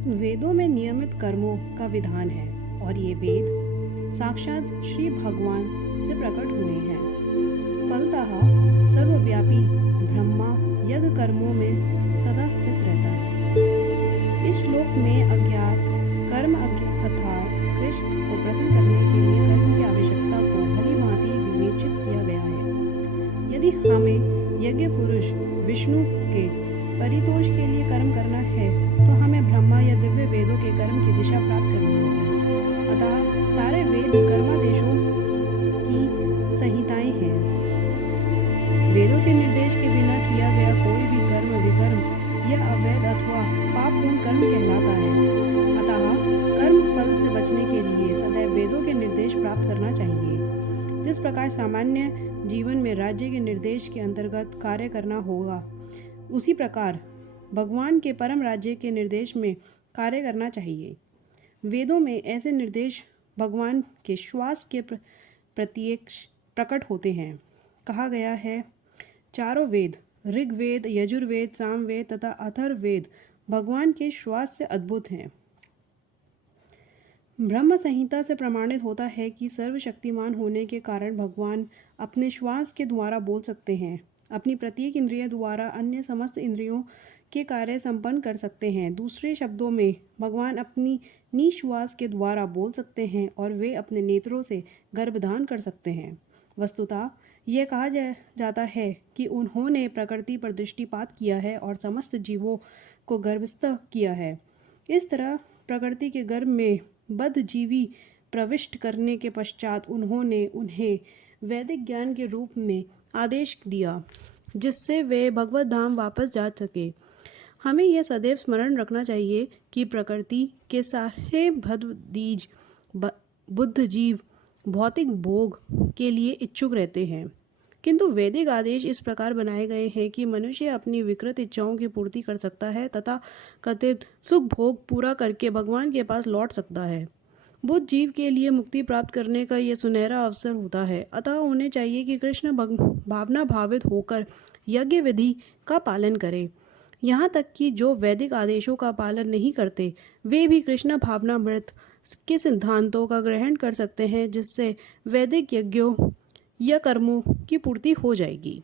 वेदों में नियमित कर्मों का विधान है और ये वेद साक्षात श्री भगवान से प्रकट हुए हैं। फलतः सर्वव्यापी ब्रह्मा यज्ञ कर्मों में सदा स्थित रहता है। इस श्लोक में अज्ञात कर्म अर्थात कृष्ण को प्रसन्न करने के लिए कर्म की आवश्यकता को भली भांति विवेचित किया गया है। यदि हमें यज्ञ पुरुष विष्णु के परितोष के लिए कर्म करना है तो हमें ब्रह्मा या दिव्य वेदों के कर्म की दिशा प्राप्त करनी होगी। अतः सारे वेद कर्मादेशों की संहिताएं हैं। वेदों के निर्देश के बिना किया गया कोई भी कर्म विकर्म या अवैध अथवा पापपूर्ण कर्म कहलाता है। अतः कर्म फल से बचने के लिए सदैव वेदों के निर्देश प्राप्त करना चाहिए। जिस प्रकार सामान्य जीवन में राज्य के निर्देश के अंतर्गत कार्य करना होगा, उसी प्रकार भगवान के परम राज्य के निर्देश में कार्य करना चाहिए। वेदों में ऐसे निर्देश भगवान के श्वास के प्रत्यक्ष प्रकट होते हैं। कहा गया है, चारों वेद ऋग्वेद, यजुर्वेद, सामवेद तथा अथर्ववेद भगवान के श्वास से अद्भुत हैं। ब्रह्म संहिता से प्रमाणित होता है कि सर्वशक्तिमान होने के कारण भगवान अपने श्वास के द्वारा बोल सकते हैं। अपनी प्रत्येक इंद्रिय द्वारा अन्य समस्त इंद्रियों के कार्य संपन्न कर सकते हैं। दूसरे शब्दों में भगवान अपनी निश्वास के द्वारा बोल सकते हैं और वे अपने नेत्रों से गर्भधान कर सकते हैं। वस्तुतः यह कहा जाता है कि उन्होंने प्रकृति पर दृष्टिपात किया है और समस्त जीवों को गर्भस्थ किया है। इस तरह प्रकृति के गर्भ में बद्ध जीवी प्रविष्ट करने के पश्चात उन्होंने उन्हें वैदिक ज्ञान के रूप में आदेश दिया, जिससे वे भगवत धाम वापस जा सके। हमें यह सदैव स्मरण रखना चाहिए कि प्रकृति के सारे बद्ध बुद्ध जीव भौतिक भोग के लिए इच्छुक रहते हैं, किंतु वैदिक आदेश इस प्रकार बनाए गए हैं कि मनुष्य अपनी विकृत इच्छाओं की पूर्ति कर सकता है तथा कथित सुख भोग पूरा करके भगवान के पास लौट सकता है। बुद्ध जीव के लिए मुक्ति प्राप्त करने का यह सुनहरा अवसर होता है। अतः उन्हें चाहिए कि कृष्ण भावना भावित होकर यज्ञ विधि का पालन करें। यहाँ तक कि जो वैदिक आदेशों का पालन नहीं करते, वे भी कृष्ण भावनामृत के सिद्धांतों का ग्रहण कर सकते हैं, जिससे वैदिक यज्ञों या कर्मों की पूर्ति हो जाएगी।